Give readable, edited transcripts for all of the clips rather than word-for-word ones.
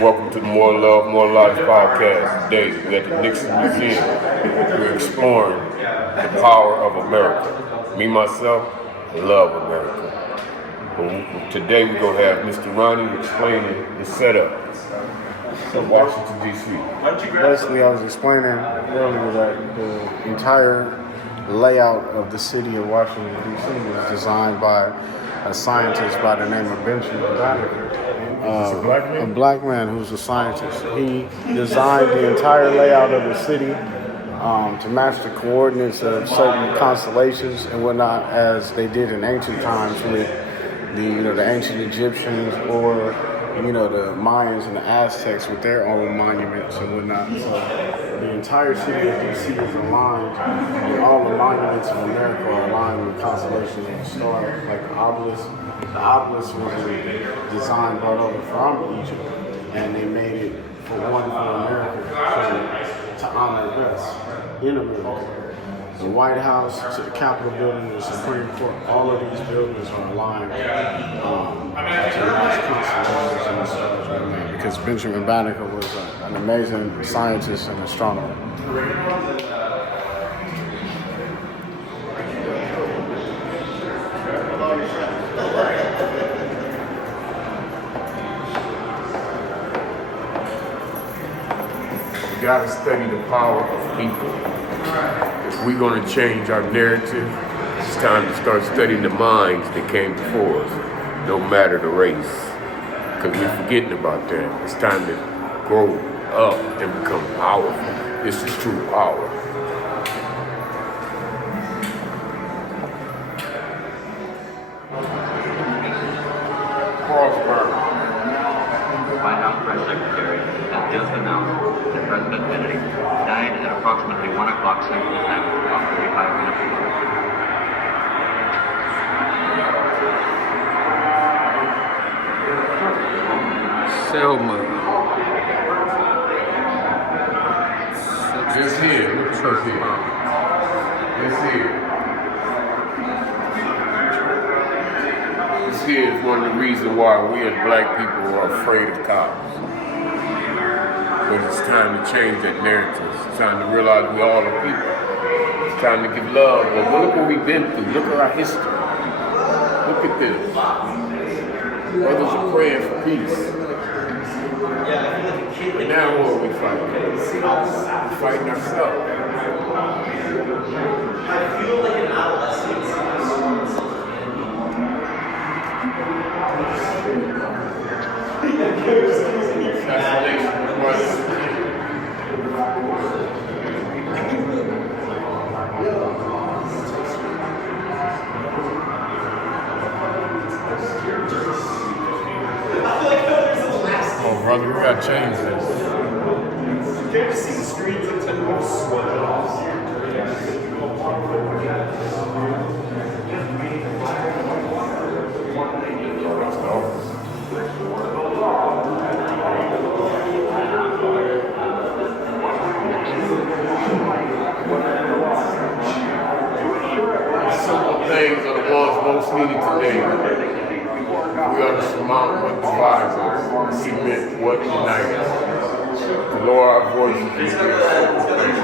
Welcome to the More Love, More Life podcast. Today, we're at the Nixon Museum. We're exploring the power of America. Me, myself, I love America. But today, we're going to have Mr. Ronnie explaining the setup of Washington, D.C. Basically, I was explaining earlier that the entire layout of the city of Washington, D.C. was designed by a scientist by the name of Benjamin Banneker. A black man who's a scientist. He designed the entire layout of the city to match the coordinates of certain constellations and whatnot, as they did in ancient times with the ancient Egyptians or the Mayans and the Aztecs with their own monuments and whatnot. So the entire city of DC is aligned, and all the monuments in America are aligned with constellations of the stars, like the obelisk. The obelisk was a design brought over from Egypt, and they made it for America, so to honor us in America. The White House, to the Capitol building, the Supreme Court, all of these buildings are aligned to match constellations and the stars, because Benjamin Banneker was an amazing scientist and astronomer. We got to study the power of people. If we're going to change our narrative, it's time to start studying the minds that came before us, no matter the race. Because we're forgetting about that. It's time to grow up and become powerful. This is true power. White House Press Secretary has just announced that President Kennedy died at approximately 1 o'clock Central Time, about 35 minutes ago. Selma. Just here. Just here. Just here. This here is one of the reasons why we as black people are afraid of cops. But it's time to change that narrative. It's time to realize we all are people. It's time to give love. But look what we've been through. Look at our history. Look at this. Brothers are praying for peace. But now what are we fighting? We're fighting ourselves. I feel like an adolescent. Oh, brother, we gotta change this. You ever see the screens of Timberwolves sweat off? Simple things are the ones most needed today. We are to surmount what divides us and cement what unites us. To lower our voices and give simple things.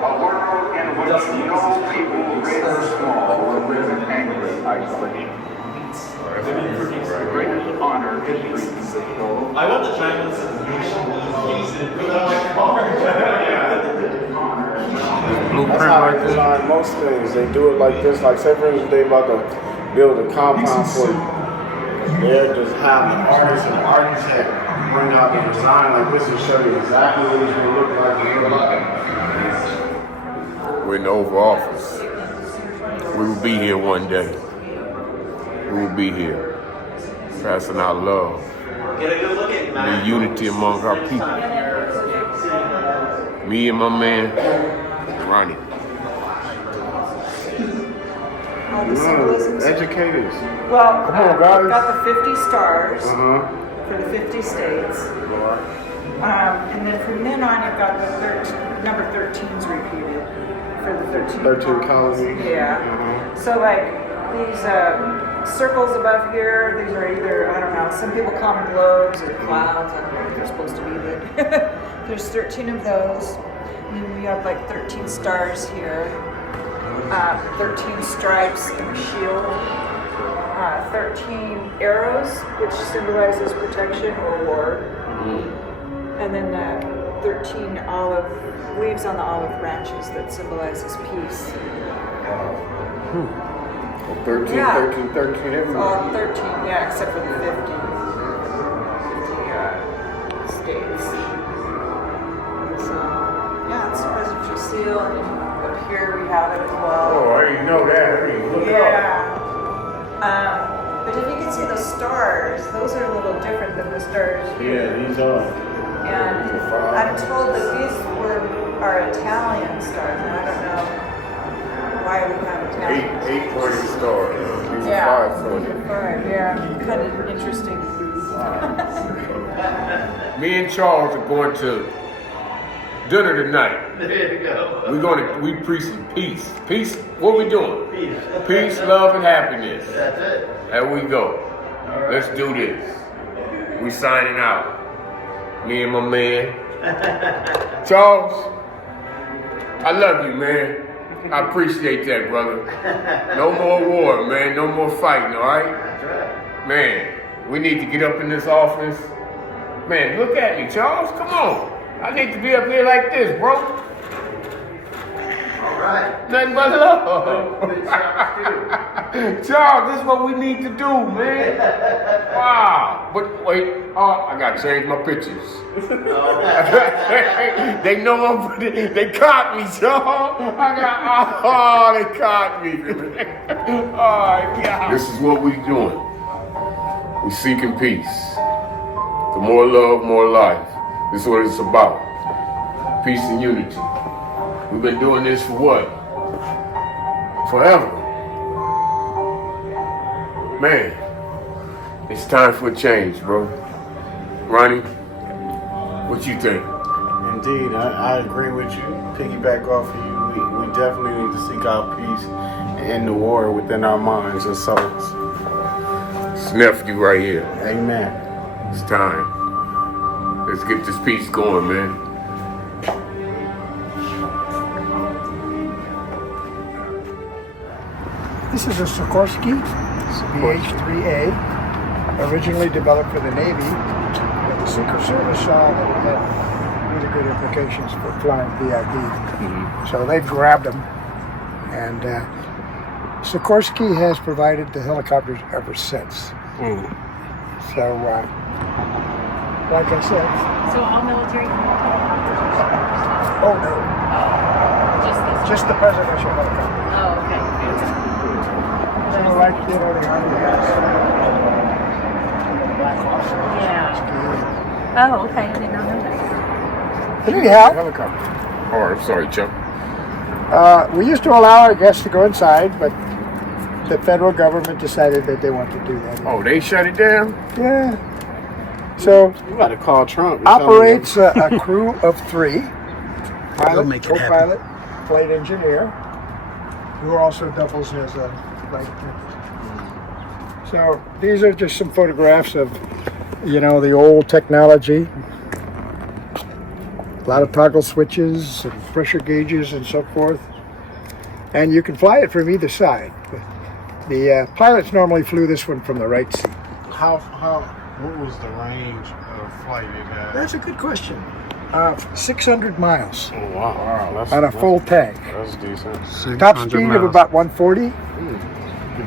A world in which no people, great or small, will live in angry isolation. Greatest honor history can bestow. I want the giant ones to use it and put it on my car. That's how they design most things. They do it like this. Like, say for instance, they about to build a compound for you. They're just having an artist and an architect bring out the design like this and show you exactly what it's going to look like in real life. We're in the Oval Office. We will be here one day. We will be here, passing out love, the unity among our people. Me and my man, Ronnie. Educators. Well, Come on, guys. we've got the 50 stars Uh-huh. for the 50 states. And then from then on, you've got the number 13's repeated for the 13 colonies. Yeah. Uh-huh. So like these circles above here. These are either, I don't know, some people call them globes or clouds. I don't know what they're supposed to be, but there's 13 of those. And then we have like 13 stars here, 13 stripes in a shield, 13 arrows, which symbolizes protection or war, and then 13 olive leaves on the olive branches that symbolizes peace. 13, Yeah. 13, 13 everywhere. 13, yeah, except for the 50 states. So, yeah, it's a presidential seal, and then up here we have it as well. Oh, I didn't know that. I mean, look it up. Yeah. But if you can see the stars, those are a little different than the stars here. Yeah, these are. And I'm told that these are Italian stars, and I don't know why we have Italian. 8-pointed stars. These Yeah, are 5-pointed. five, yeah, kind of interesting. Me and Charles are going to dinner tonight. There you go. We preaching peace. Peace, what we doing? Peace, love, and happiness. That's it. There we go. Let's do this. We signing out. Me and my man. Charles, I love you, man. I appreciate that, brother. No more war, man. No more fighting, all right? That's right. Man, we need to get up in this office. Man, look at me, Charles. Come on. I need to be up here like this, bro. All right. Nothing but love. Good shots, too. Charles, this is what we need to do, man. Wow. But wait, I gotta change my pictures. They know they caught me, Charles. They caught me. This is what we doing. We seeking peace. The more love, more life. This is what it's about. Peace and unity. We've been doing this for what? Forever. Man, it's time for a change, bro. Ronnie, what you think? Indeed, I agree with you. Piggyback off of you. We definitely need to seek out peace and end the war within our minds and souls. It's nephew right here. Amen. It's time. Let's get this peace going, man. This is a Sikorsky BH-3A, originally developed for the Navy, but the Secret Service saw that it had really good implications for flying VIP. So they grabbed them, and Sikorsky has provided the helicopters ever since. So, like I said, So all military helicopters are Sikorsky? oh no, Just these? just the presidential helicopter. Oh, okay. So like, you know, the Army has Black Hawk. Yeah. Oh, okay. I did not know that. Anyhow, Helicopter. Oh, I'm sorry, Chuck. we used to allow our guests to go inside, but the federal government decided that they want to do that. Oh, they shut it down? Yeah. So You got to call Trump. operates a crew of 3: pilot, co-pilot, flight engineer, who also doubles as a flight attendant. So these are just some photographs of, you know, the old technology. A lot of toggle switches and pressure gauges and so forth. And you can fly it from either side. The pilots normally flew this one from the right seat. What was the range of flight it had? That's a good question. 600 miles Oh, wow. That's, on a full tank. That's decent. Top speed of about 140.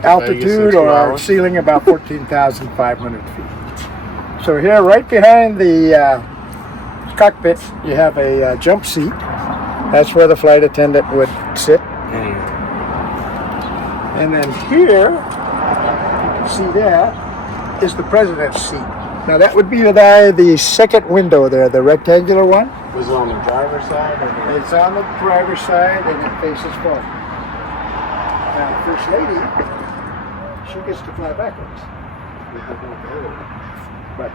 Altitude or ceiling about 14,500 feet. So here, right behind the cockpit, you have a jump seat. That's where the flight attendant would sit. And then here, see that, is the president's seat. Now that would be the second window there, the rectangular one. Was it on the driver's side? Or It's on the driver's side and it faces forward. Now, the First Lady, she gets to fly backwards. But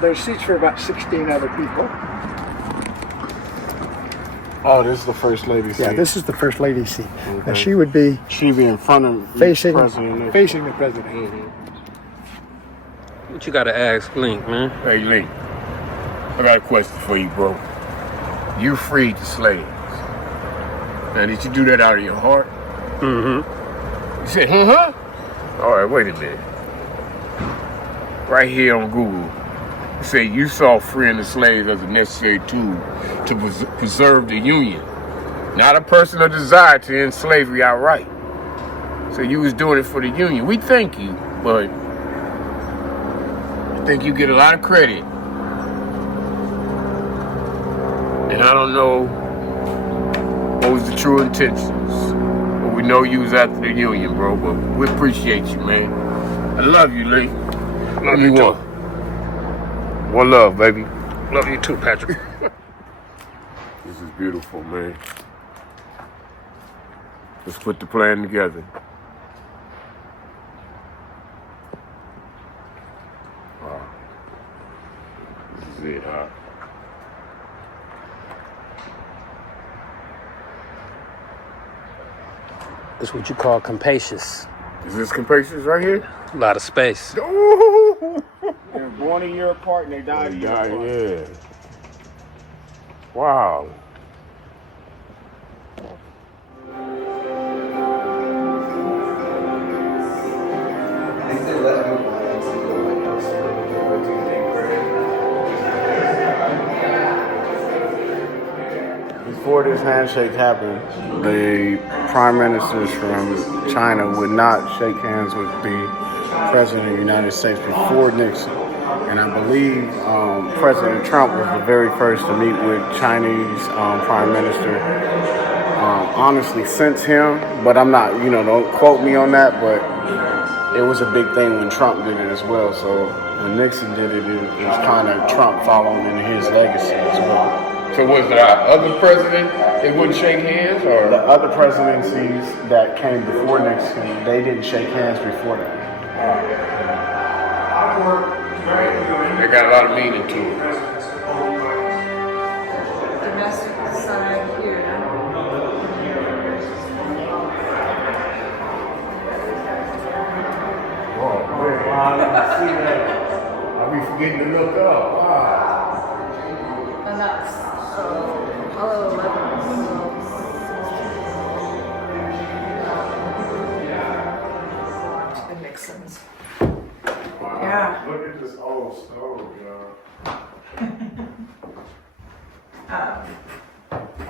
there's seats for about 16 other people. Oh, this is the first lady seat. Yeah, this is the first lady seat. Okay. Now she would be She be in front of facing President. facing the president. What you gotta ask Link, man? Hey, Link, I got a question for you, bro. You freed the slaves. Now, did you do that out of your heart? Mm-hmm. You said, huh? All right, wait a minute. Right here on Google, it said you saw freeing the slaves as a necessary tool to preserve the Union, not a personal desire to end slavery outright. So you was doing it for the Union. We thank you, but I think you get a lot of credit. And I don't know what was the true intentions. But we know you was after the Union, bro, but we appreciate you, man. I love you, Lee. Love you too. One love, baby. Love you too, Patrick. This is beautiful, man. Let's put the plan together. Wow. This is it, huh? It's what you call capacious. Is this capacious right here? A lot of space. Ooh. They were born a year apart and they died a year apart. Yeah. Wow. Before this handshake happened, the prime ministers from China would not shake hands with the president of the United States before Nixon. And I believe President Trump was the very first to meet with Chinese prime minister. Honestly, since him, but I'm not, don't quote me on that, but it was a big thing when Trump did it as well. So when Nixon did it, it was kind of Trump following in his legacy as well. So was there other president they wouldn't shake hands, or The other presidencies that came before Nixon, they didn't shake hands before that. they got a lot of meaning to it? Domestic side here. Oh man, I see that. I be forgetting to look up. Wow. And that's Apollo 11. The Nixons. Wow. Yeah. Look at this old stove,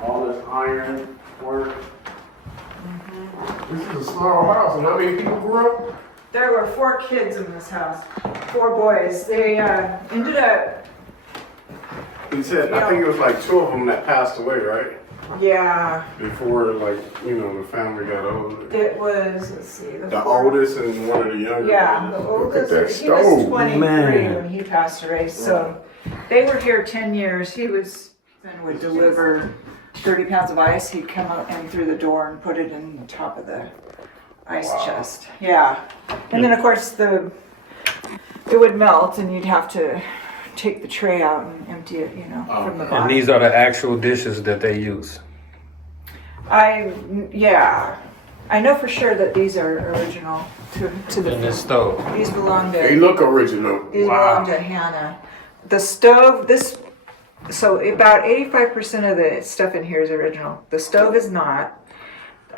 all this iron work. This is a small house, and how many people grew up? There were 4 kids in this house, 4 boys. They ended up, He said, I think it was like 2 of them that passed away, right? yeah, Before, the family got older. it was, let's see. The oldest and one of the younger. Yeah, the Look at oldest, that he was stove, 23 man. when he passed away. So they were here 10 years. He would deliver 30 pounds of ice. He'd come out and through the door and put it in the top of the ice chest. Yeah. And then of course it would melt and you'd have to take the tray out and empty it, from the And bottom. these are the actual dishes that they use. I know for sure that these are original to the In this stove. These belong to They look original. These belong to Hannah. The stove, so about 85% of the stuff in here is original. The stove is not,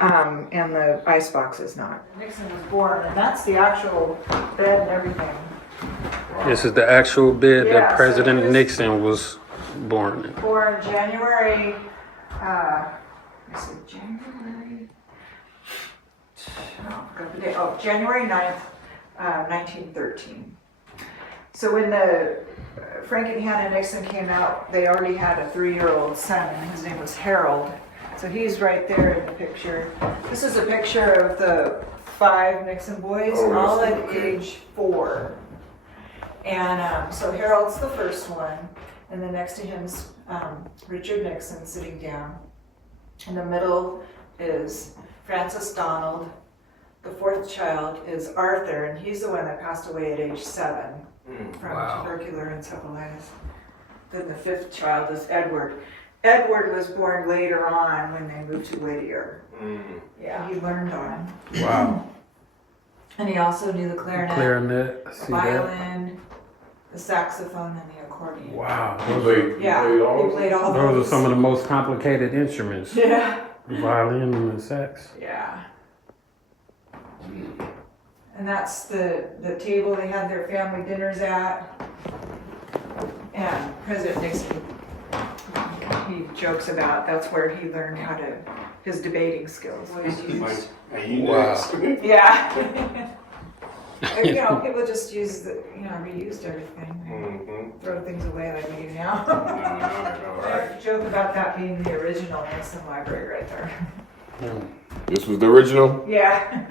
and the icebox is not. Nixon was born, and that's the actual bed and everything. This is the actual bed Yeah, that so President this- Nixon was born in. Born January, January, I forgot the date. Oh, January 9th, 1913. So when Frank and Hannah Nixon came out, they already had a 3-year-old son, and his name was Harold. So he's right there in the picture. This is a picture of the 5 Nixon boys, all at age 4. And so Harold's the first one, and then next to him's Richard Nixon sitting down. In the middle is Francis Donald. The 4th child is Arthur, and he's the one that passed away at age 7 from tubercular encephalitis. Then the 5th child is Edward. Edward was born later on when they moved to Whittier. Yeah, he learned on him. Wow. And he also knew the clarinet, Clarinet. I see that. violin, the saxophone, and the accordion. Wow. He played, Yeah, he played all he played all Those those. are some of the most complicated instruments. Yeah. The violin and the sax. Yeah. And that's the table they had their family dinners at. And President Nixon, he jokes about that's where he learned how to, his debating skills. Wow. Yeah. You know, people just use reused everything. Throw things away like we do now. I joke about that being the original Nixon library right there. This was the original. Yeah.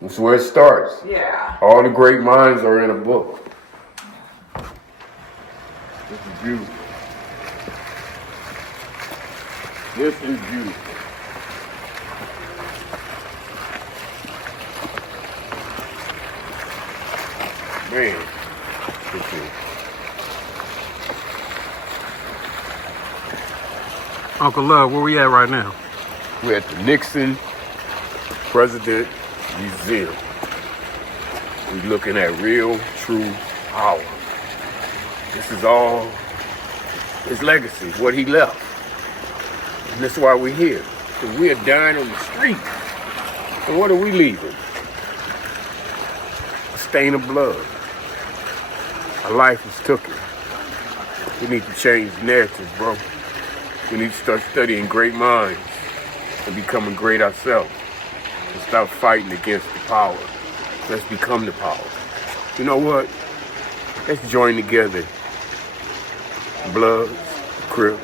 That's where it starts. Yeah. All the great minds are in a book. This is beautiful. This is beautiful. Man, this is. Uncle Love, where we at right now? We're at the Nixon President Museum. We're looking at real, true power. This is all his legacy, what he left. And that's why we're here. Because we are dying on the street. And what are we leaving? A stain of blood. Our life was taken. We need to change the narrative, bro. We need to start studying great minds and becoming great ourselves. And stop fighting against the power. Let's become the power. You know what? Let's join together. The Bloods, the Crips,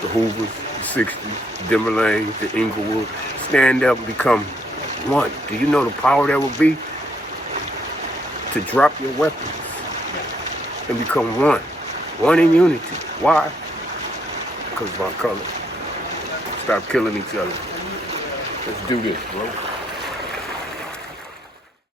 the Hoovers, the 60s, the Dimmerlanes, the Inglewood. Stand up and become one. Do you know the power that would be? To drop your weapons and become one. One in unity. Why? Because of our color. Stop killing each other. Let's do this, bro.